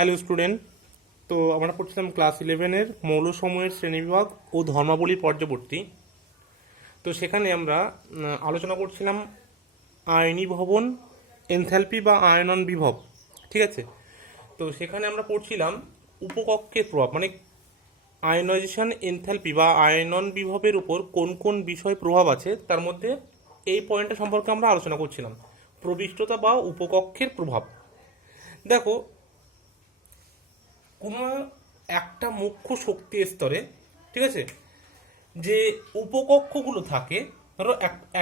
Hello student. তো আমরা পড়ছিলাম ক্লাস 11-এর মৌলসমূহের শ্রেণীবিভাগ ও ধর্মাবলীর পর্যাবর্তী। তো সেখানে আমরা আলোচনা করছিলাম আয়নী ভবন, এনথ্যালপি বা আয়নন বিভব। ঠিক আছে, তো সেখানে আমরা পড়ছিলাম উপকক্ষের প্রভাব, মানে আয়নাইজেশন এনথ্যালপি বা আয়নন বিভবের উপর কোন কোন বিষয় প্রভাব আছে, তার মধ্যে এই পয়েন্টটা সম্পর্কে আমরা আলোচনা করছিলাম, প্রবিষ্টতা বা উপকক্ষের প্রভাব। দেখো, কোনো একটা মুখ্য শক্তি স্তরে, ঠিক আছে, যে উপকক্ষগুলো থাকে, ধরো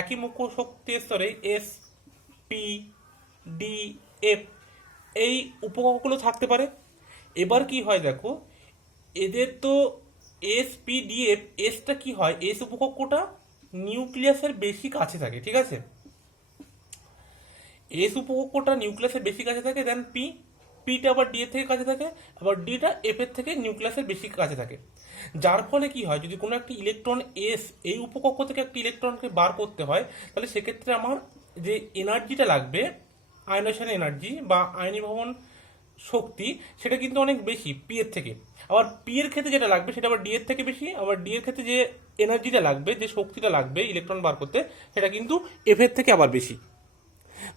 একই মুখ্য শক্তি স্তরে এস, পি, ডি, এফ, এই উপকক্ষগুলো থাকতে পারে। এবার কি হয় দেখো, এদের তো এস, পি, ডি, এফ, এসটা কি হয়, এস উপকক্ষটা নিউক্লিয়াসের বেশি কাছে থাকে, ঠিক আছে। এস উপকক্ষটা নিউক্লিয়াসের বেশি কাছে থাকে দেন পি, পিটা আবার ডি এর থেকে কাছে থাকে, আবার ডিটা এফ এর থেকে নিউক্লিয়াসের বেশি কাছে থাকে। যার ফলে কি হয়, যদি কোনো একটি ইলেকট্রন এস এই উপকক্ষ থেকে একটি ইলেকট্রনকে বার করতে হয়, তাহলে সেক্ষেত্রে আমার যে এনার্জিটা লাগবে, আয়নেশন এনার্জি বা আয়নীভবন শক্তি, সেটা কিন্তু অনেক বেশি পি এর থেকে। আবার পি এর ক্ষেত্রে যেটা লাগবে সেটা আবার ডি এর থেকে বেশি, আবার ডি এর ক্ষেত্রে যে এনার্জিটা লাগবে, যে শক্তিটা লাগবে ইলেকট্রন বার করতে, সেটা কিন্তু এফ এর থেকে আবার বেশি।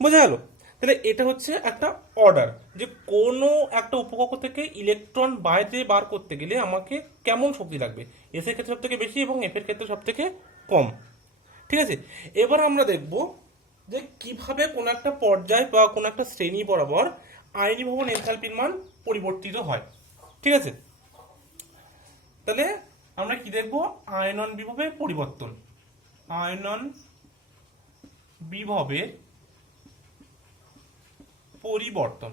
বোঝা গেল? তাহলে এটা হচ্ছে একটা অর্ডার, যে কোনো একটা উপকক্ষ থেকে ইলেকট্রন বাইরে বার করতে গেলে আমাকে কেমন শক্তি লাগবে, এস এর ক্ষেত্রে সব থেকে বেশি এবং এফ এর ক্ষেত্রে সব থেকে কম। ঠিক আছে, এবার আমরা দেখব যে কিভাবে কোনো একটা পর্যায় বা কোনো একটা শ্রেণী বরাবর আয়নী ভবন এনথালপির মান পরিবর্তিত হয়। ঠিক আছে, তাহলে আমরা কি দেখব, আয়নন বিভবের পরিবর্তন। আয়নন বিভবের পরিবর্তন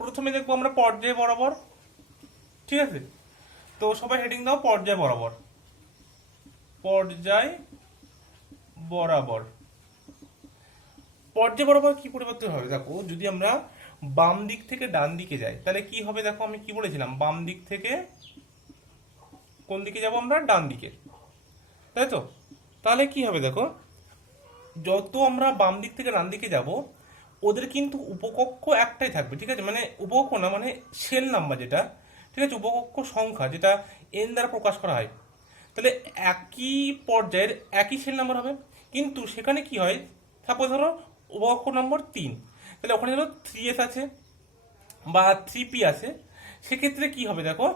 প্রথমে দেখবো আমরা পর্যায় বরাবর। ঠিক আছে, তো সবাই হেডিং দাও পর্যায় বরাবর। পর্যায় বরাবর, পর্যায় বরাবর কি পরিবর্তন হবে দেখো, যদি আমরা বাম দিক থেকে ডান দিকে যাই তাহলে কি হবে দেখো, আমি কি বলেছিলাম, বাম দিক থেকে কোন দিকে যাব আমরা, ডান দিকে, তাই তো। তাহলে কি হবে দেখো, যত আমরা বাম দিক থেকে ডান দিকে যাব, ওদের কিন্তু উপকক্ষ একটাই থাকবে। ঠিক আছে, মানে উপকক্ষ না, মানে সেল নাম্বার যেটা, ঠিক আছে, উপকক্ষ সংখ্যা যেটা এন দ্বারা প্রকাশ করা হয়, তাহলে একই পর্যায়ের একই সেল নাম্বার হবে। কিন্তু সেখানে কি হয়, সাপোজ ধরো উপকক্ষ নম্বর 3, তাহলে ওখানে ধরো 3s আছে বা 3p আছে। সেক্ষেত্রে কি হবে দেখো,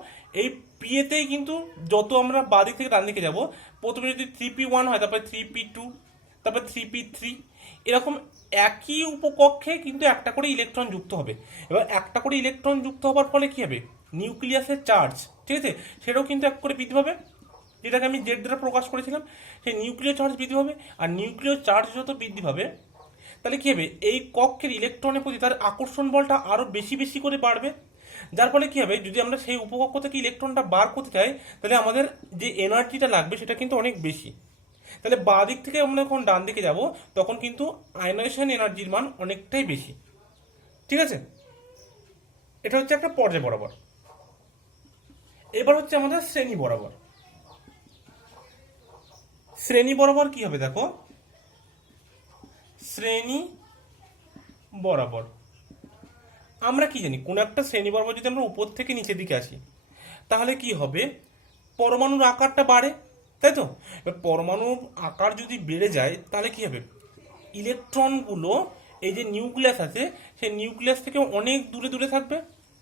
এই পি এতেই কিন্তু যত আমরা বাদিক থেকে ডান দিকে যাব, প্রথমে যদি 3p1 হয়, তারপরে 3p2, তারপর 3p3, এরকম একই উপকক্ষে কিন্তু একটা করে ইলেকট্রন যুক্ত হবে। এবার একটা করে ইলেকট্রন যুক্ত হওয়ার ফলে কি হবে, নিউক্লিয়াসের চার্জ, ঠিক আছে, সেটাও কিন্তু এক করে বৃদ্ধি পাবে, যেটাকে আমি জেড দ্বারা প্রকাশ করেছিলাম। সেই নিউক্লিয় চার্জ বৃদ্ধি পাবে, আর নিউক্লিয় চার্জ যত বৃদ্ধি পাবে, তাহলে কি হবে, এই কক্ষের ইলেকট্রনের প্রতি তার আকর্ষণ বলটা আরো বেশি বেশি করে বাড়বে। যার ফলে কি হবে, যদি আমরা সেই উপকক্ষ থেকে ইলেকট্রনটা বার করতে চাই, তাহলে আমাদের যে এনার্জিটা লাগবে সেটা কিন্তু অনেক বেশি। তাহলে বাঁ দিক থেকে আমরা যখন ডান দিকে যাব, তখন কিন্তু আয়নাইজেশন এনার্জির মান অনেকটাই বেশি। ঠিক আছে, এটা হচ্ছে একটা পর্যায় বরাবর। এবার হচ্ছে আমাদের শ্রেণী বরাবর। শ্রেণী বরাবর কি হবে দেখো, শ্রেণী বরাবর আমরা কি জানি, কোন একটা শ্রেণী বরাবর যদি আমরা উপর থেকে নিচের দিকে আসি, তাহলে কি হবে, পরমাণুর আকারটা বাড়ে, তাই তো। এবার পরমাণুর আকার যদি বেড়ে যায়, তাহলে কি হবে, ইলেকট্রনগুলো এই যে নিউক্লিয়াস আছে, সেই নিউক্লিয়াস থেকে অনেক দূরে দূরে থাকবে।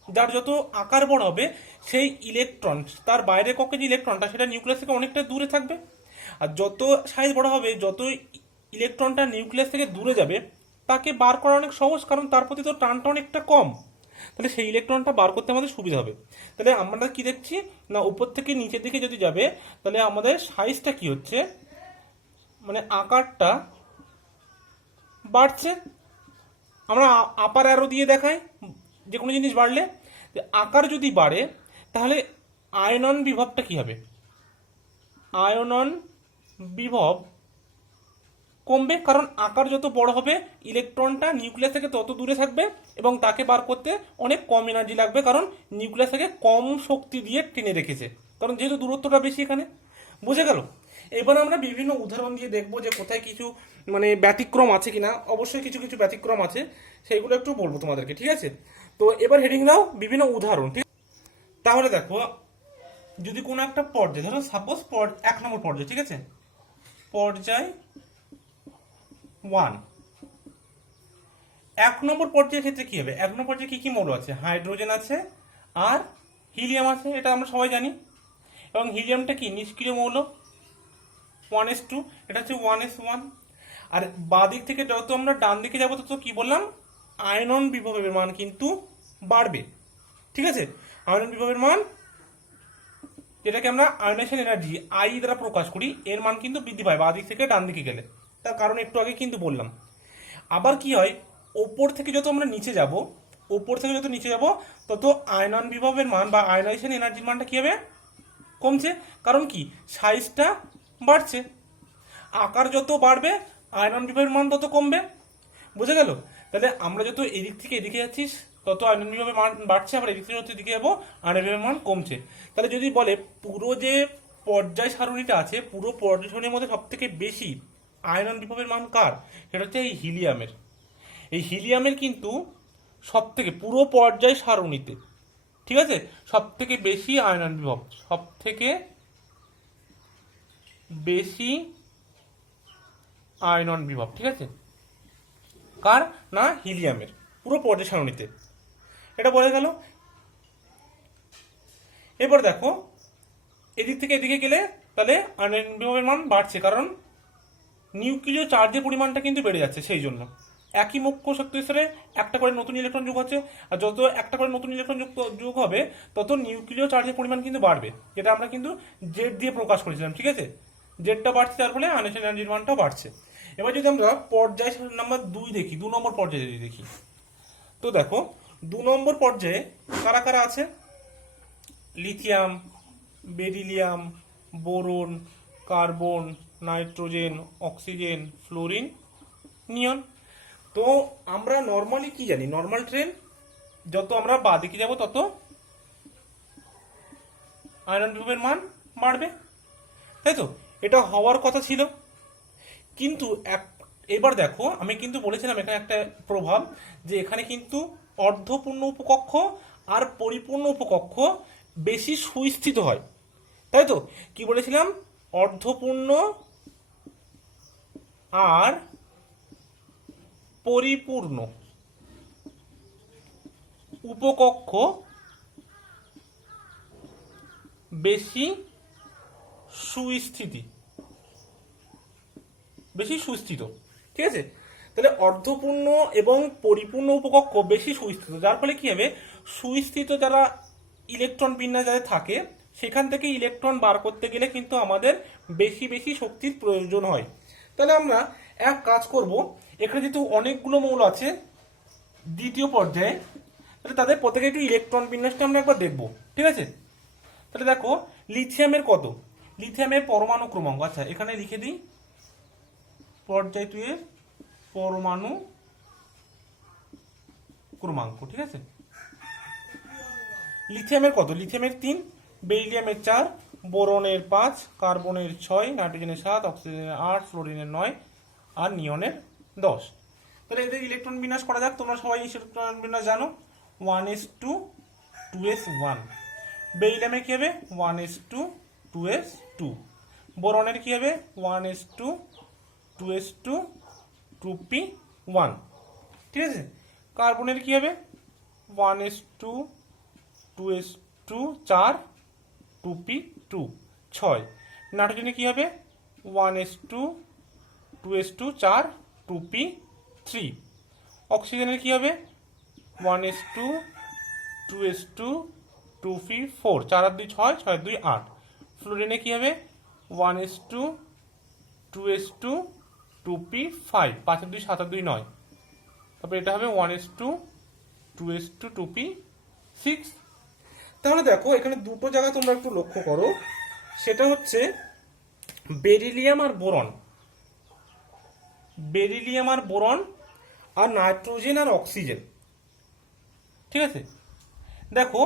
যার যত আকার বড় হবে, সেই ইলেকট্রন, তার বাইরের কক্ষে যে ইলেকট্রনটা, সেটা নিউক্লিয়াস থেকে অনেকটা দূরে থাকবে। আর যত সাইজ বড় হবে, যত ইলেকট্রনটা নিউক্লিয়াস থেকে দূরে যাবে, তাকে বার করা অনেক সহজ, কারণ তার প্রতি তো টানটা অনেকটা কম। তাহলে সেই ইলেকট্রনটা বার করতে আমাদের সুবিধা হবে। তাহলে আমরা কি দেখছি না, উপর থেকে নিচের দিকে যদি যাবে, তাহলে আমাদের সাইজটা কি হচ্ছে, মানে আকারটা বাড়ছে। আমরা আপার অ্যারো দিয়ে দেখাই যে কোনো জিনিস বাড়লে, আকার যদি বাড়ে, তাহলে আয়নন বিভবটা কি হবে, আয়নন বিভব কমবে, কারণ আকার যত বড় হবে, ইলেকট্রনটা নিউক্লিয়াস থেকে তত দূরে থাকবে এবং তাকে বার করতে অনেক কম এনার্জি লাগবে, কারণ নিউক্লিয়াস থেকে কম শক্তি দিয়ে টেনে রেখেছে, কারণ যেহেতু দূরত্বটা বেশি এখানে। বুঝে গেল? এবার আমরা বিভিন্ন উদাহরণ দিয়ে দেখবো যে কোথায় কিছু মানে ব্যতিক্রম আছে কিনা। অবশ্যই কিছু কিছু ব্যতিক্রম আছে, সেইগুলো একটু বলবো তোমাদেরকে। ঠিক আছে, তো এবার হেডিং দাও বিভিন্ন উদাহরণ, ঠিক। তাহলে দেখো, যদি কোনো একটা পর্যায়, ধরো সাপোজ 1 নম্বর পর্যায়, ঠিক আছে, পর্যায় 1, 1 নম্বর পর্যায়ের ক্ষেত্রে কি হবে? 1 নম্বর পর্যায়ে কি কি মৌল আছে? হাইড্রোজেন আছে আর হিলিয়াম আছে, এটা আমরা সবাই জানি। এবং হিলিয়ামটা কি নিষ্ক্রিয় মৌল, 1s2, এটা হচ্ছে 1s1। আর বাদিক থেকে যত আমরা ডান দিকে যাবো তত কি বললাম, আয়নন বিভবের মান কিন্তু বাড়বে, ঠিক আছে। আয়নন বিভবের মান, যেটাকে আমরা আয়নেশন এনার্জি আই দ্বারা প্রকাশ করি, এর মান কিন্তু বৃদ্ধি পায় বাদিক থেকে ডান দিকে গেলে। তার কারণ একটু আগে কিন্তু বললাম। আবার কি হয়, ওপর থেকে যত আমরা নিচে যাব, তত আয়নন বিভবের মান বা আয়নাইজেশন এনার্জির মানটা কি হবে, কমছে। কারণ কি, সাইজটা বাড়ছে, আকার যত বাড়বে আয়নন বিভবের মান তত কমবে। বুঝে গেল? তাহলে আমরা যত এদিক থেকে এদিকে যাচ্ছি তত আয়নন বিভবের মান বাড়ছে, আবার এদিক থেকে যত এদিকে যাবো আয়নন বিভবের মান কমছে। তাহলে যদি বলে পুরো যে পর্যায় সারণীটা আছে, পুরো পর্যায় সারণীর মধ্যে সব থেকে বেশি আয়নন বিভবের মান কার, সেটা হচ্ছে এই হিলিয়ামের। এই হিলিয়ামের কিন্তু সব থেকে পুরো পর্যায় সারণীতে, ঠিক আছে, সব থেকে বেশি আয়নন বিভব, সব থেকে বেশি আয়নন বিভব, ঠিক আছে, কার না, হিলিয়ামের, পুরো পর্যায় সারণীতে। এটা বলে গেল। এবার দেখো, এদিক থেকে এদিকে গেলে তাহলে আয়নন বিভবের মান বাড়ছে, কারণ নিউক্লিয় চার্জের পরিমাণটা কিন্তু বেড়ে যাচ্ছে। সেই জন্য একই মুখ্য শক্তি স্তরে একটা করে নতুন ইলেকট্রন যোগ হচ্ছে, আর যত একটা করে নতুন ইলেকট্রন যোগ হবে তত নিউক্লিয় চার্জের পরিমাণ কিন্তু বাড়বে, যেটা আমরা কিন্তু জেড দিয়ে প্রকাশ করেছিলাম, ঠিক আছে। জেডটা বাড়ছে, তার ফলে আয়নেশন এনার্জির মানটাও বাড়ছে। এবার যদি আমরা পর্যায় নাম্বার 2 দেখি, 2 নম্বর পর্যায়ে যদি দেখি, তো দেখো 2 নম্বর পর্যায়ে কারা কারা আছে, lithium, beryllium, boron, carbon, nitrogen, oxygen, fluorine, neon. তো আমরা নর্মালি কি জানি, নর্মাল ট্রেন যত আমরা বাঁদিকে যাব তত আয়নন বিভবের মান বাড়বে, তাই তো। এটা হওয়ার কথা ছিল। কিন্তু এবার দেখো, আমি কিন্তু বলেছিলাম এখানে একটা প্রভাব, যে এখানে কিন্তু অর্ধপূর্ণ উপকক্ষ আর পরিপূর্ণ উপকক্ষ বেশি সুস্থিত হয়, তাই তো। কি বলেছিলাম, অর্ধপূর্ণ আর পরিপূর্ণ উপকক্ষ বেশি সুস্থিত, ঠিক আছে। তাহলে অর্ধপূর্ণ এবং পরিপূর্ণ উপকক্ষ বেশি সুস্থিত, যার ফলে কি হবে, সুস্থিত যারা ইলেকট্রন বিন্যাস যাদের থাকে, সেখান থেকে ইলেকট্রন বার করতে গেলে কিন্তু আমাদের বেশি বেশি শক্তির প্রয়োজন হয়। তাহলে আমরা এক কাজ করব, এখানে যেহেতু অনেকগুলো মৌল আছে দ্বিতীয় পর্যায়ে, তাহলে তাদের প্রত্যেকে একটু ইলেকট্রন বিন্যাসটা আমরা একবার দেখব, ঠিক আছে। তাহলে দেখো, লিথিয়ামের কত, লিথিয়ামের পরমাণু ক্রমাঙ্ক, আচ্ছা এখানে লিখে দিই, পর্যায় 2 এর পরমাণু ক্রমাঙ্ক, ঠিক আছে। লিথিয়ামের কত, লিথিয়ামের 3, বেরিলিয়ামের 4, বোরনের 5, কার্বনের 6, নাইট্রোজেনের 7, অক্সিজেনের 8, ফ্লোরিনের 9 আর নিয়নের 10। তাহলে এদের ইলেকট্রন বিন্যাস করা যাক। তোমরা সবাই ইলেকট্রন বিন্যাস জানো, 1s2 2s1। বেরিলিয়ামে কি হবে, 1s2 2s2। বোরনের কি হবে, 1s2 2s2 2p1, ঠিক আছে। কার্বনের কি হবে, 1s2 2s2 4 2p2 6। নাইট্রোজেনে কি হবে, 1s2 2s2 4 2p3। অক্সিজেনের কি হবে, 1s2 2s2 2p4, 4 আর 2 6, 6 আর 2 8। ফ্লোরিনে কি হবে, 1s2 2s2 2p5, 5 আর 2 7 আর 2 9। তারপর এটা হবে 1s2 2s2 2p6। তাহলে দেখো, এখানে দুটো জায়গা তোমরা একটু লক্ষ্য করো, সেটা হচ্ছে বেরিলিয়াম আর বোরন, আর নাইট্রোজেন আর অক্সিজেন, ঠিক আছে। দেখো,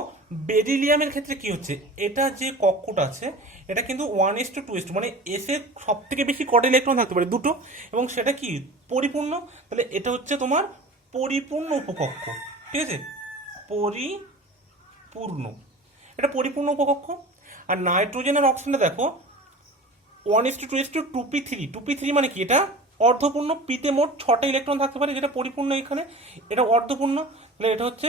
বেরিলিয়ামের ক্ষেত্রে কি হচ্ছে, এটা যে কক্ষটা আছে এটা কিন্তু 1s2 মানে এস এর সব থেকে বেশি কটা ইলেকট্রন থাকতে পারে, 2টো, এবং সেটা কি পরিপূর্ণ। তাহলে এটা হচ্ছে তোমার পরিপূর্ণ উপকক্ষ, ঠিক আছে। পরিপূর্ণ, এটা পরিপূর্ণ উপকক্ষ। আর নাইট্রোজেন আর অক্সিজেনটা দেখো 1:2:2p3, 2p3 মানে কি, এটা অর্ধপূর্ণ, পিতে মোট 6টা ইলেকট্রন থাকতে পারে, যেটা পরিপূর্ণ, এখানে এটা অর্ধপূর্ণ, তাহলে এটা হচ্ছে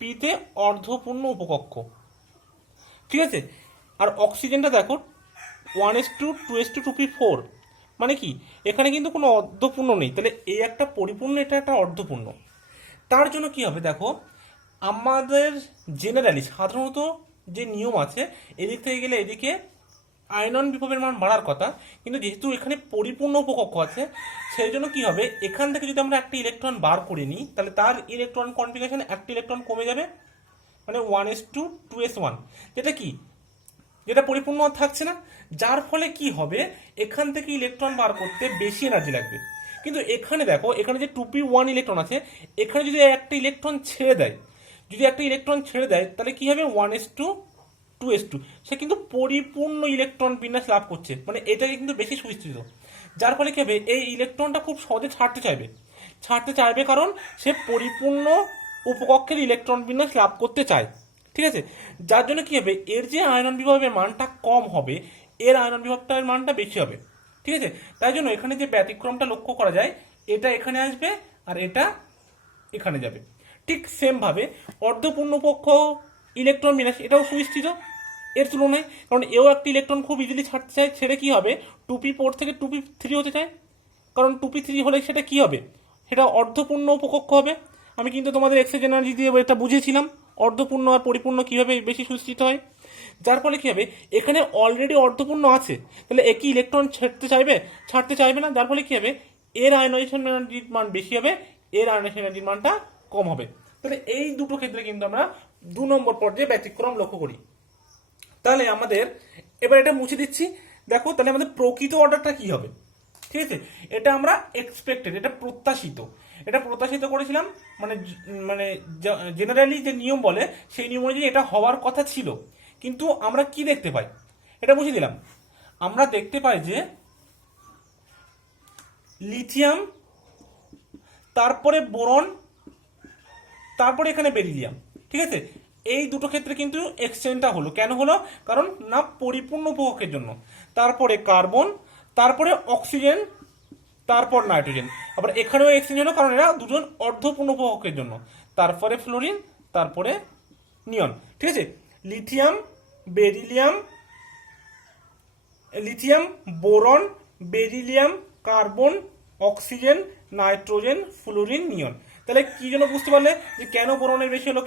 পিতে অর্ধপূর্ণ উপকক্ষ, ঠিক আছে। আর অক্সিজেনটা দেখো 1:2:2p4, মানে কি এখানে কিন্তু কোনো অর্ধপূর্ণ নেই, তাহলে এই একটা পরিপূর্ণ, এটা একটা অর্ধপূর্ণ। তার জন্য কি হবে দেখো, আমাদের জেনারেলি সাধারণত যে নিয়ম আছে, এদিক থেকে গেলে এদিকে আয়নন বিভবের মান বাড়ার কথা, কিন্তু যেহেতু এখানে পরিপূর্ণ উপকক্ষ আছে, সেই জন্য কি হবে, এখান থেকে যদি আমরা একটা ইলেকট্রন বার করে নিই, তাহলে তার ইলেকট্রন কনফিগারেশন একটা ইলেকট্রন কমে যাবে, মানে 1:2:1, যেটা কি, যেটা পরিপূর্ণ আর থাকছে না, যার ফলে কি হবে, এখান থেকে ইলেকট্রন বার করতে বেশি এনার্জি লাগবে। কিন্তু এখানে দেখো, এখানে যে 2p1 ইলেকট্রন আছে, এখানে যদি একটা ইলেকট্রন ছেড়ে দেয়, তাহলে কি হবে, 1:2:2, সে কিন্তু পরিপূর্ণ ইলেকট্রন বিন্যাস লাভ করছে, মানে এটাকে কিন্তু বেশি সুবিস্তৃত, যার ফলে কি হবে, এই ইলেকট্রনটা খুব সহজে ছাড়তে চাইবে, কারণ সে পরিপূর্ণ উপকক্ষের ইলেকট্রন বিন্যাস লাভ করতে চায়, ঠিক আছে। যার জন্য কি হবে, এর যে আয়নন বিভবের মানটা কম হবে, এর আয়নন বিভবটার মানটা বেশি হবে, ঠিক আছে। তাই জন্য এখানে যে ব্যতিক্রমটা লক্ষ্য করা যায়, এটা এখানে আসবে আর এটা এখানে যাবে। ঠিক সেম ভাবে অর্ধপূর্ণ পক্ষ ইলেকট্রন বিন্যাস, এটাও সুবিস্তৃত এর তুলনায়, কারণ এও একটা ইলেকট্রন খুব ইজিলি ছাড়তে চায়, ছেড়ে কি হবে, 2p4 থেকে 2p3 হতে চায়, কারণ 2p3 হলে সেটা কি হবে, সেটা অর্ধপূর্ণ উপকক্ষ হবে। আমি কিন্তু তোমাদের এক্সচেঞ্জ এনার্জি দিয়ে এটা বুঝিয়েছিলাম, অর্ধপূর্ণ আর পরিপূর্ণ কিভাবে বেশি সুস্থিত হয়। যার ফলে কি হবে, এখানে অলরেডি অর্ধপূর্ণ আছে, তাহলে একই ইলেকট্রন ছাড়তে চাইবে না, যার ফলে কি হবে, এর আয়নাইজেশন এনার্জির মান বেশি হবে, এর আয়নাইজেশন এনার্জির মানটা কম হবে। তাহলে এই দুটো ক্ষেত্রে কিন্তু আমরা 2 নম্বর পর্যায়ে ব্যতিক্রম লক্ষ্য করি। তাহলে আমাদের এবার এটা মুছে দিচ্ছি, দেখো তাহলে আমাদের প্রকৃত অর্ডারটা কি হবে, ঠিক আছে। এটা আমরা এক্সপেক্টেড, এটা প্রত্যাশিত করেছিলাম, মানে মানে জেনারেলি যে নিয়ম বলে, সেই নিয়ম অনুযায়ী এটা হওয়ার কথা ছিল, কিন্তু আমরা কি দেখতে পাই, এটা মুছে দিলাম, আমরা দেখতে পাই যে লিথিয়াম, তারপরে বোরন, তারপরে এখানে বেরিলিয়াম, ঠিক আছে। এই দুটো ক্ষেত্রে কিন্তু এক্সচেঞ্জটা হলো, কেন হলো, কারণ না পরিপূর্ণ উপকক্ষের জন্য, তারপরে কার্বন, তারপরে অক্সিজেন, তারপর নাইট্রোজেন, আবার এখানেও এক্সচেঞ্জ হলো, কারণ এরা দুজন অর্ধপূর্ণ উপকক্ষের জন্য, তারপরে ফ্লোরিন, তারপরে নিয়ন, ঠিক আছে। Lithium, boron, beryllium, carbon, oxygen, nitrogen, fluorine, neon. তাহলে কি জন্য বুঝতে পারলে যে কেন বোরনের বেশি হলো,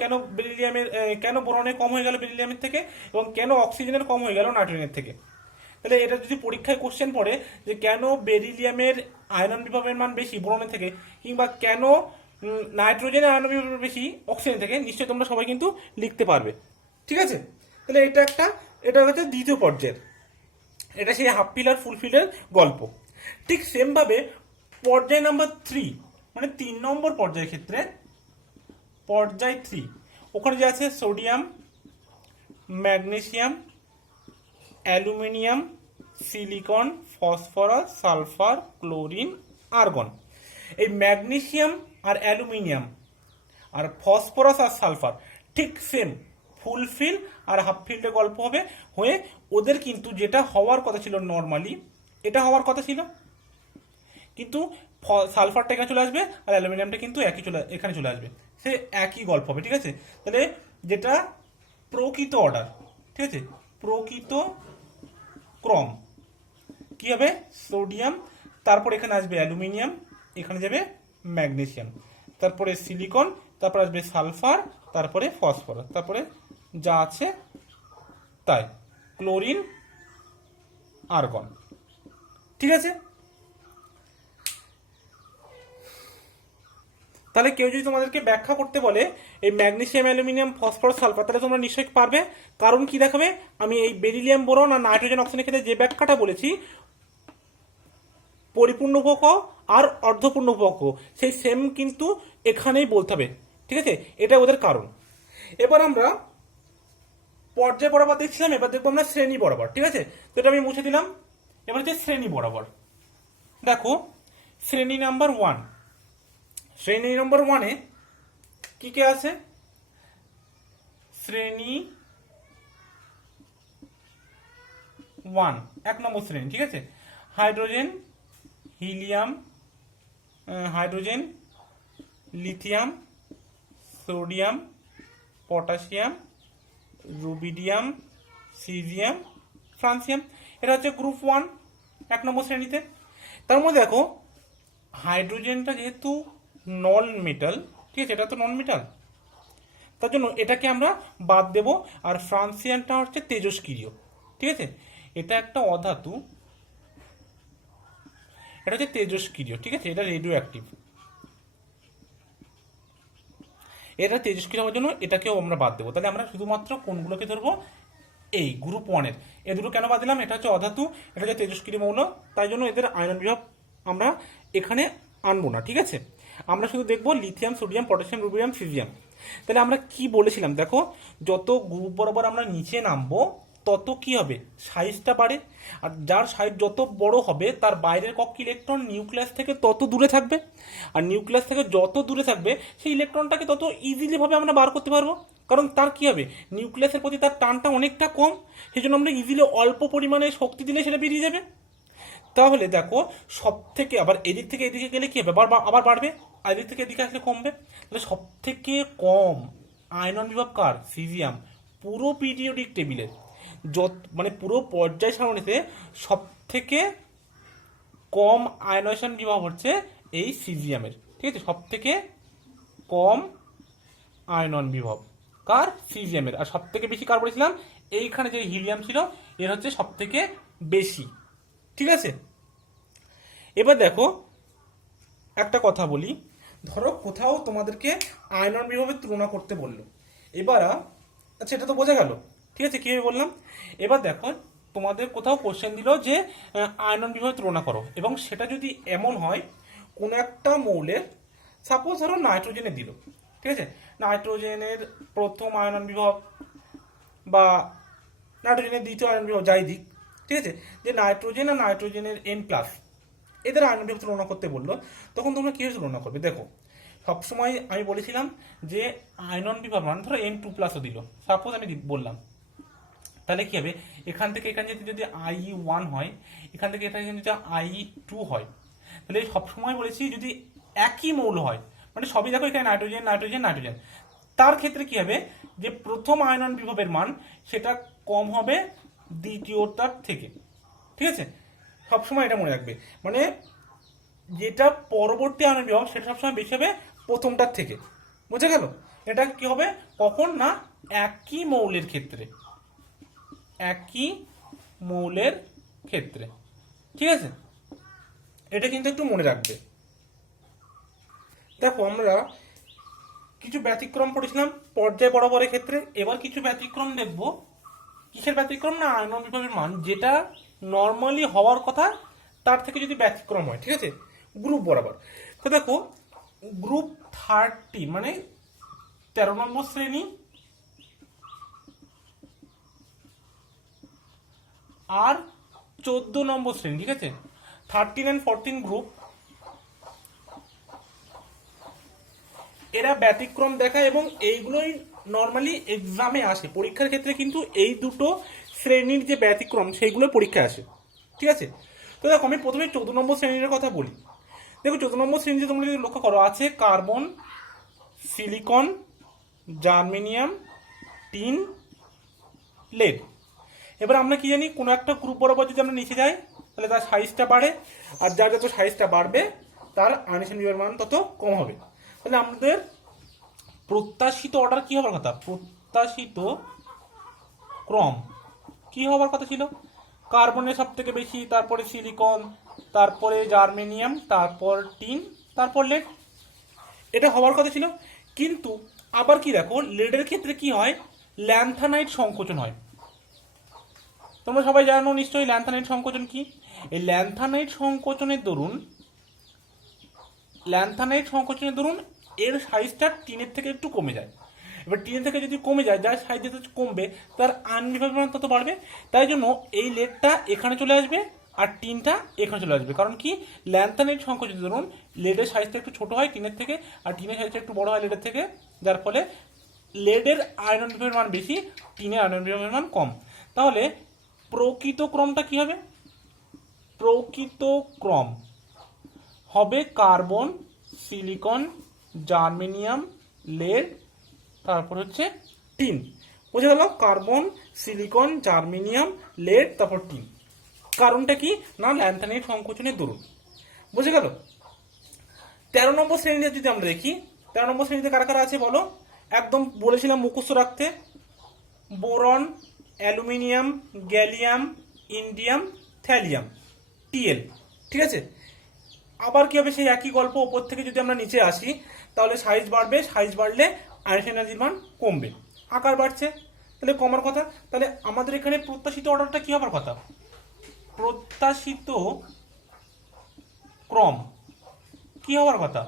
কেন বোরনের কম হয়ে গেল বেরিলিয়ামের থেকে, এবং কেন অক্সিজেনের কম হয়ে গেল নাইট্রোজেনের থেকে। তাহলে এটা যদি পরীক্ষায় কোশ্চেন পড়ে যে কেন বেরিলিয়ামের আয়নন বিভবের মান বেশি বোরনের থেকে, কিংবা কেন নাইট্রোজেনের আয়নন বিভব বেশি অক্সিজেন থেকে, নিশ্চয়ই তোমরা সবাই কিন্তু লিখতে পারবে, ঠিক আছে। তাহলে এটা হচ্ছে দ্বিতীয় পর্যায়ের, এটা সেই হাফ ফিল আর ফুল ফিলের গল্প। ঠিক সেম ভাবে পর্যায় নাম্বার 3, মানে 3 নম্বর পর্যায়ের ক্ষেত্রে, পর্যায় 3, ওখানে যে আছে sodium, magnesium, aluminium, silicon, phosphorus, sulphur, chlorine, argon. এই ম্যাগনেসিয়াম আর অ্যালুমিনিয়াম আর ফসফরাস আর সালফার ঠিক সেম ফুলফিল আর হাফ ফিল্ডের গল্প হবে, হয়ে ওদের কিন্তু যেটা হওয়ার কথা ছিল নর্মালি, এটা হওয়ার কথা ছিল, কিন্তু সালফারটা এখানে চলে আসবে আর অ্যালুমিনিয়ামটা কিন্তু এখানে চলে আসবে, সে একই গল্প হবে, ঠিক আছে। তাহলে যেটা প্রকৃত অর্ডার, ঠিক আছে, প্রকৃত ক্রম কি হবে, সোডিয়াম, তারপর এখানে আসবে অ্যালুমিনিয়াম, এখানে যাবে ম্যাগনেসিয়াম, তারপরে সিলিকন, তারপর আসবে সালফার, তারপরে ফসফরাস, তারপরে যা আছে তাই, ক্লোরিন, আর্গন, ঠিক আছে। তাহলে কেউ যদি তোমাদেরকে ব্যাখ্যা করতে বলে এই ম্যাগনেসিয়াম, অ্যালুমিনিয়াম, ফসফরাস, সালফার, তাহলে তোমরা নিশ্চয়ই পারবে, কারণ কি দেখাবে, আমি এই বেরিলিয়াম, বোরন আর নাইট্রোজেন, অক্সিজেনের ক্ষেত্রে যে ব্যাখ্যাটা বলেছি, পরিপূর্ণ উপকক্ষ আর অর্ধপূর্ণ উপকক্ষ, সেই সেম কিন্তু এখানেই বলতে হবে, ঠিক আছে, এটা ওদের কারণ। এবার আমরা পর্যায় বরাবর দেখছিলাম, এবার দেখবো আমরা শ্রেণী বরাবর, ঠিক আছে। তো এটা আমি মুছে দিলাম, এবার হচ্ছে শ্রেণী বরাবর। দেখো শ্রেণী নাম্বার 1, শ্রেণী নম্বর 1-এ কি কে আছে, শ্রেণী 1, 1 নম্বর শ্রেণী, ঠিক আছে। Hydrogen, helium, hydrogen, lithium, sodium, potassium, rubidium, caesium, francium. এটা হচ্ছে গ্রুপ 1, 1 নম্বর শ্রেণীতে। তার মধ্যে দেখো হাইড্রোজেনটা যেহেতু নন মেটাল, ঠিক আছে, এটা তো নন মেটাল, তার জন্য এটাকে আমরা বাদ দেব। আর ফ্রান্সিয়ানটা হচ্ছে তেজস্ক্রিয়, ঠিক আছে, এটা একটা অধাতু, এটা হচ্ছে তেজস্ক্রিয়, ঠিক আছে, এটা রেডিও অ্যাক্টিভ, এটা তেজস্ক্রিয় হওয়ার জন্য এটাকেও আমরা বাদ দেবো। তাহলে আমরা শুধুমাত্র কোনগুলোকে ধরবো, এই গ্রুপ 1-এর। এ দুটো কেন বাদ দিলাম, এটা হচ্ছে অধাতু, এটা হচ্ছে তেজস্ক্রিয় মৌল, তাই জন্য এদের আয়নন বিভব আমরা এখানে আনবো না, ঠিক আছে। আমরা শুধু দেখবো lithium, sodium, potassium, rubidium, caesium. তাহলে আমরা কি বলেছিলাম দেখো, যত গ্রুপ বরাবর আমরা নিচে নামবো তত কি হবে, সাইজটা বাড়ে। আর যার সাইজ যত বড় হবে তার বাইরের কক্ষে ইলেকট্রন নিউক্লিয়াস থেকে তত দূরে থাকবে, আর নিউক্লিয়াস থেকে যত দূরে থাকবে সেই ইলেকট্রনটাকে তত ইজিলি ভাবে আমরা বার করতে পারবো, কারণ তার কি হবে, নিউক্লিয়াসের প্রতি তার টানটা অনেকটা কম, সেই জন্য আমরা ইজিলি অল্প পরিমাণে শক্তি দিলে সেটা বেরিয়ে যাবে। তাহলে দেখো সব থেকে, আবার এদিক থেকে এদিকে গেলে কি হবে, আবার বাড়বে, আর এদিক থেকে এদিকে আসলে কমবে। তাহলে সব থেকে কম আয়নন বিভব কার, সিজিয়াম, পুরো পিরিয়ডিক টেবিলের মানে পুরো পর্যায় সারণীতে সব থেকে কম আয়নেশন বিভব হচ্ছে এই সিজিয়ামের, ঠিক আছে, সব থেকে কম আয়নন বিভব কার, সিজিয়ামের। আর সব থেকে বেশি কার বলেছিলাম, এইখানে যে হিলিয়াম ছিল এর হচ্ছে সব থেকে বেশি, ঠিক আছে। এবার দেখো একটা কথা বলি, ধরো কোথাও তোমাদেরকে আয়নন বিভবের তুলনা করতে বললো, এবার আচ্ছা এটা তো বোঝা গেল, ঠিক আছে, কিভাবে বললাম। এবার দেখো তোমাদের কোথাও কোশ্চেন দিল যে আয়নন বিভবের তুলনা করো, এবং সেটা যদি এমন হয় কোনো একটা মৌলের, সাপোজ ধরো নাইট্রোজেনের দিল, ঠিক আছে, নাইট্রোজেনের প্রথম আয়নন বিভব বা নাইট্রোজেনের দ্বিতীয় আয়নন বিভব যাই দিক, ঠিক আছে, যে নাইট্রোজেন আর নাইট্রোজেনের N+, এদের আয়নন বিভব তুলনা করতে বললো, তখন তোমরা কিভাবে তুলনা করবে। দেখো সবসময় আমি বলেছিলাম যে আয়নন বিভব মানে ধরো N2+ও দিল, সাপোজ আমি বললাম, তাহলে কি হবে, এখান থেকে এখানে যদি I1 হয়, এখান থেকে এখানে যদি I2 হয়, তাহলে সবসময় বলেছি যদি একই মৌল হয়, মানে সবই দেখো এখানে নাইট্রোজেন নাইট্রোজেন নাইট্রোজেন, তার ক্ষেত্রে কি হবে, যে প্রথম আয়নন বিভবের মান সেটা কম হবে দ্বিতীয়টার থেকে, ঠিক আছে, সবসময় এটা মনে রাখবে, মানে যেটা পরবর্তী আয়নন বিভব সেটা সবসময় বেশি হবে প্রথমটার থেকে, বুঝে গেল। এটা কি হবে কখন না, একই মৌলের ক্ষেত্রে, একই মৌলের ক্ষেত্রে, ঠিক আছে, এটা কিন্তু একটু মনে রাখবে। দেখো আমরা কিছু ব্যতিক্রম পড়েছিলাম পর্যায় বরাবরের ক্ষেত্রে, এবার কিছু ব্যতিক্রম দেখব। কিসের ব্যতিক্রম না, আয়নন বিভবের মান যেটা নর্মালি হওয়ার কথা তার থেকে যদি ব্যতিক্রম হয়, ঠিক আছে, গ্রুপ বরাবর। তো দেখো গ্রুপ 30 মানে 13 নম্বর শ্রেণী আর 14 নম্বর শ্রেণী, ঠিক আছে, 13 and 14 গ্রুপ, এরা ব্যতিক্রম দেখায় এবং এইগুলোই নর্মালি এক্সামে আসে, পরীক্ষার ক্ষেত্রে কিন্তু এই দুটো শ্রেণীর যে ব্যতিক্রম সেইগুলো পরীক্ষায় আসে, ঠিক আছে। তো দেখো আমি প্রথমে 14 নম্বর শ্রেণীর কথা বলি। দেখো 14 নম্বর শ্রেণীতে তোমরা যদি লক্ষ্য করো আছে carbon, silicon, germanium, tin, lead. এবার আমরা কি জানি, কোনো একটা গ্রুপ বরাবর যদি আমরা নিচে যাই তাহলে তার সাইজটা বাড়ে, আর যার যত সাইজটা বাড়বে তার আয়নেশন বিভবের মান তত কম হবে। তাহলে আমাদের প্রত্যাশিত অর্ডার কি হবার কথা, প্রত্যাশিত ক্রম কি হবার কথা ছিল, কার্বনের সব থেকে বেশি, তারপরে সিলিকন, তারপরে জার্মেনিয়াম, তারপর টিন, তারপর লেড, এটা হওয়ার কথা ছিল। কিন্তু আবার কি দেখো লেডের ক্ষেত্রে কি হয়, ল্যান্থানাইট সংকোচন হয়। তোমরা সবাই জানো নিশ্চয়ই ল্যান্থানাইট সংকোচন কি। এই ল্যান্থানাইট সংকোচনের দরুন এর সাইজটা টিনের থেকে একটু কমে যায়। এবার টিনের থেকে যদি কমে যায়, যার সাইজ যত কমবে তার আনবিভাবের মান তত বাড়বে, তাই জন্য এই লেডটা এখানে চলে আসবে আর টিনটা এখানে চলে আসবে। কারণ কি, ল্যান্থানাইট সংকোচন ধরুন লেডের সাইজটা একটু ছোট হয় টিনের থেকে, আর টিনের সাইজটা একটু বড় হয় লেডের থেকে, যার ফলে লেডের আয়রন বিভবের মান বেশি, টিনের আয়রন বিভবের মান কম। তাহলে প্রকৃত ক্রমটা কি হবে? প্রকৃত ক্রম হবে কার্বন, সিলিকন, জার্মেনিয়াম, লেড, তারপর হচ্ছে টিন। বোঝা গেল? কার্বন, সিলিকন, জার্মেনিয়াম, লেড, তারপর টিন। কারণটা কি? না ল্যান্থানাইট সংকোচনের দরুন। বুঝে গেল? 13 নম্বর শ্রেণীতে যদি আমরা দেখি, 13 নম্বর শ্রেণীতে কারা কারা আছে বলো? একদম বলেছিলাম মুখস্থ রাখতে, boron, aluminium, gallium, indium, thallium, TL. ঠিক আছে? আবার কি হবে? সেই একই গল্প, ওপর থেকে যদি আমরা নিচে আসি তাহলে সাইজ বাড়বে, সাইজ বাড়লে আয়নিক এনার্জির মান কমবে, আকার বাড়ছে, তাহলে কমার কথা। তাহলে আমাদের এখানে প্রত্যাশিত অর্ডারটা কি হবার কথা? প্রত্যাশিত ক্রম কি হওয়ার কথা?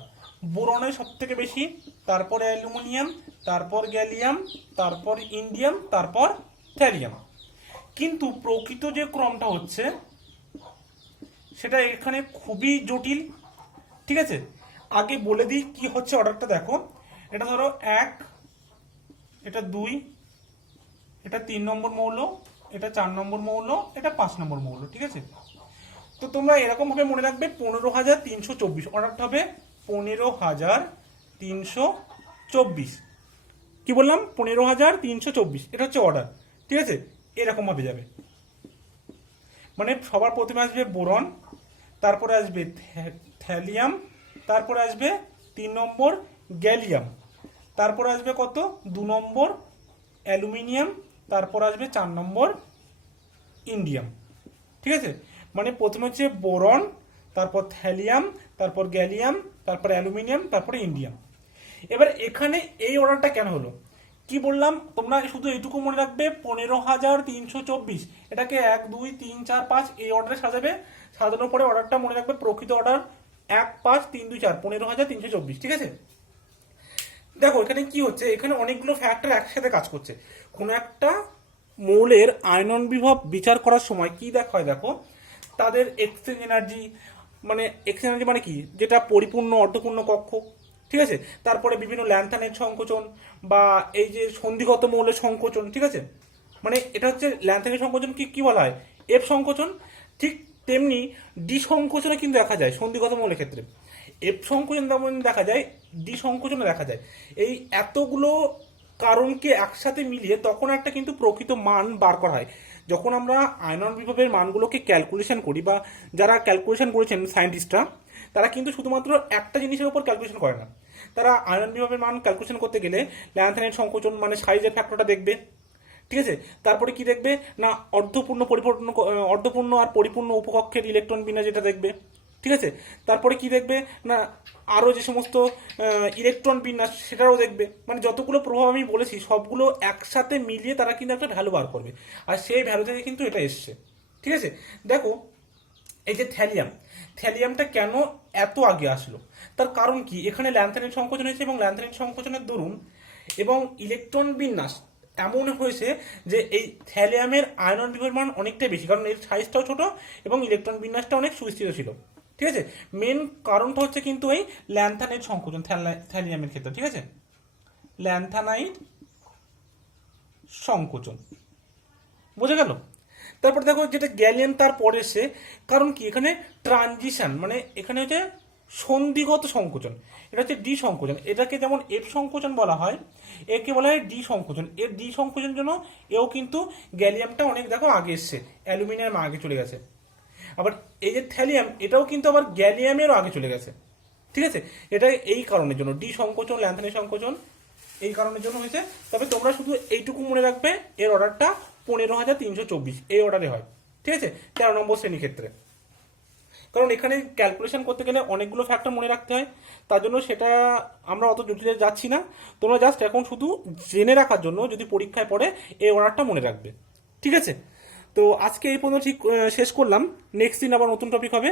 বোরনের সব থেকে বেশি, তারপরে অ্যালুমিনিয়াম, তারপর গ্যালিয়াম, তারপর ইন্ডিয়াম, তারপর থ্যালিয়াম। কিন্তু প্রকৃত যে ক্রমটা হচ্ছে সেটা এখানে খুবই জটিল। ঠিক আছে? আগে বলে দিই কি হচ্ছে অর্ডারটা। দেখো, এটা ধরো 1, এটা 2, এটা 3 নম্বর মৌল, এটা 4 নম্বর মৌল, এটা 5 নম্বর মৌল। ঠিক আছে? তো তোমরা এরকম ভাবে মনে রাখবে 15,324 অর্ডারটা হবে 15,324। কি বললাম? 15,324, এটা হচ্ছে অর্ডার। ঠিক আছে? এরকম ভাবে যাবে, মানে সবার প্রথমে আসবে বোরন, তারপরে আসবে থ্যালিয়াম, তারপরে আসবে 3 নম্বর গ্যালিয়াম, তারপরে আসবে কত? 2 নম্বর অ্যালুমিনিয়াম, তারপর আসবে 4 নম্বর ইন্ডিয়াম। ঠিক আছে? মানে প্রথমে হচ্ছে বোরন, তারপর থ্যালিয়াম, তারপর গ্যালিয়াম, তারপর অ্যালুমিনিয়াম, তারপরে ইন্ডিয়াম। এবার এখানে এই অর্ডারটা কেন হলো? কি বললাম? তোমরা শুধু এইটুকু মনে রাখবে 15,324, এটাকে 1, 2, 3, 4, 5 এই অর্ডারে সাজাবে। সাজানোর পরে অর্ডারটা মনে রাখবে প্রকৃত অর্ডার 1, 5, 3, 2, 4, 15,324। ঠিক আছে? দেখো এখানে কি হচ্ছে, এখানে অনেকগুলো ফ্যাক্টর একসাথে কাজ করছে। কোনো একটা মৌলের আয়নন বিভব বিচার করার সময় কি দেখা হয়? দেখো, তাদের এক্সচেঞ্জ এনার্জি, মানে এক্সচেঞ্জ এনার্জি মানে কি? যেটা পরিপূর্ণ অর্ধপূর্ণ কক্ষ। ঠিক আছে? তারপরে বিভিন্ন ল্যান্থানাইট সংকোচন বা এই যে সন্ধিগত মৌলের সংকোচন। ঠিক আছে? মানে এটা হচ্ছে ল্যান্থানাইট সংকোচন কি কি বলা হয়? এফ সংকোচন। ঠিক তেমনি ডি সংকোচনে কিন্তু দেখা যায় সন্ধিগত মৌলের ক্ষেত্রে। এফ সংকোচন যেমন দেখা যায়, ডি সংকোচনে দেখা যায়। এই এতগুলো কারণকে একসাথে মিলিয়ে তখন একটা কিন্তু প্রকৃত মান বার করা হয়। যখন আমরা আয়নন বিভবের মানগুলোকে ক্যালকুলেশন করি, বা যারা ক্যালকুলেশন করেছেন সায়েন্টিস্টরা, তারা কিন্তু শুধুমাত্র একটা জিনিসের উপর ক্যালকুলেশন করে না। তারা আয়নন বিভবের মান ক্যালকুলেশন করতে গেলে ল্যান্থানাইট সংকোচন মানে সাইজের ফ্যাক্টরটা দেখবে। ঠিক আছে? তারপরে কি দেখবে? না অর্ধপূর্ণ আর পরিপূর্ণ উপকক্ষের ইলেকট্রন বিন্যাস যেটা দেখবে। ঠিক আছে? তারপরে কি দেখবে? না আরও যে সমস্ত ইলেকট্রন বিন্যাস সেটাও দেখবে। মানে যতগুলো প্রভাব আমি বলেছি সবগুলো একসাথে মিলিয়ে তারা কিন্তু একটা ভ্যালু বার করবে, আর সেই ভ্যালু থেকে কিন্তু এটা এসছে। ঠিক আছে? দেখো, এই যে থ্যালিয়ামটা কেন এত আগে আসলো? তার কারণ কি? এখানে ল্যান্থানাইট সংকোচন হয়েছে, এবং ল্যান্থানাইট সংকোচনের দরুন এবং ইলেকট্রন বিন্যাস এমন হয়েছে যে এই থ্যালিয়ামের আয়নন বিভবের মান অনেকটাই বেশি, কারণ এর সাইজটাও ছোট এবং ইলেকট্রন বিন্যাসটা অনেক সুস্থিত ছিল। ঠিক আছে? মেন কারণটা হচ্ছে কিন্তু এই ল্যান্থানাইট সংকোচন থ্যালিয়ামের ক্ষেত্রে। ঠিক আছে? ল্যান্থানাইট সংকোচন বোঝা গেল? তারপর দেখো যেটা গ্যালিয়াম তার পরে এসে, কারণ কি? এখানে ট্রানজিশন, মানে এখানে হচ্ছে সন্ধিগত সংকোচন, এটা হচ্ছে ডি সংকোচন। এটাকে যেমন এফ সংকোচন বলা হয়, একে বলা হয় ডি সংকোচন। এর ডি সংকোচনের জন্য এও কিন্তু গ্যালিয়ামটা অনেক দেখো আগে এসছে, অ্যালুমিনিয়াম আগে চলে গেছে। আবার এই যে থ্যালিয়াম, এটাও কিন্তু আবার গ্যালিয়ামেরও আগে চলে গেছে। ঠিক আছে? এটা এই কারণের জন্য ডি সংকোচন, ল্যান্থানাইট সংকোচন এই কারণের জন্য হয়েছে। তবে তোমরা শুধু এইটুকু মনে রাখবে, এর অর্ডারটা 15,324 এই অর্ডারে হয়। ঠিক আছে? 13 নম্বর শ্রেণী ক্ষেত্রে। কারণ এখানে ক্যালকুলেশন করতে গেলে অনেকগুলো ফ্যাক্টর মনে রাখতে হয়, তার জন্য সেটা আমরা অত জটিলে যাচ্ছি না। তোমরা জাস্ট এখন শুধু জেনে রাখার জন্য যদি পরীক্ষায় পড়ে এই অর্ডারটা মনে রাখবে। ঠিক আছে? তো আজকে এই পর্যন্ত ঠিক শেষ করলাম। নেক্সট দিন আবার নতুন টপিক হবে।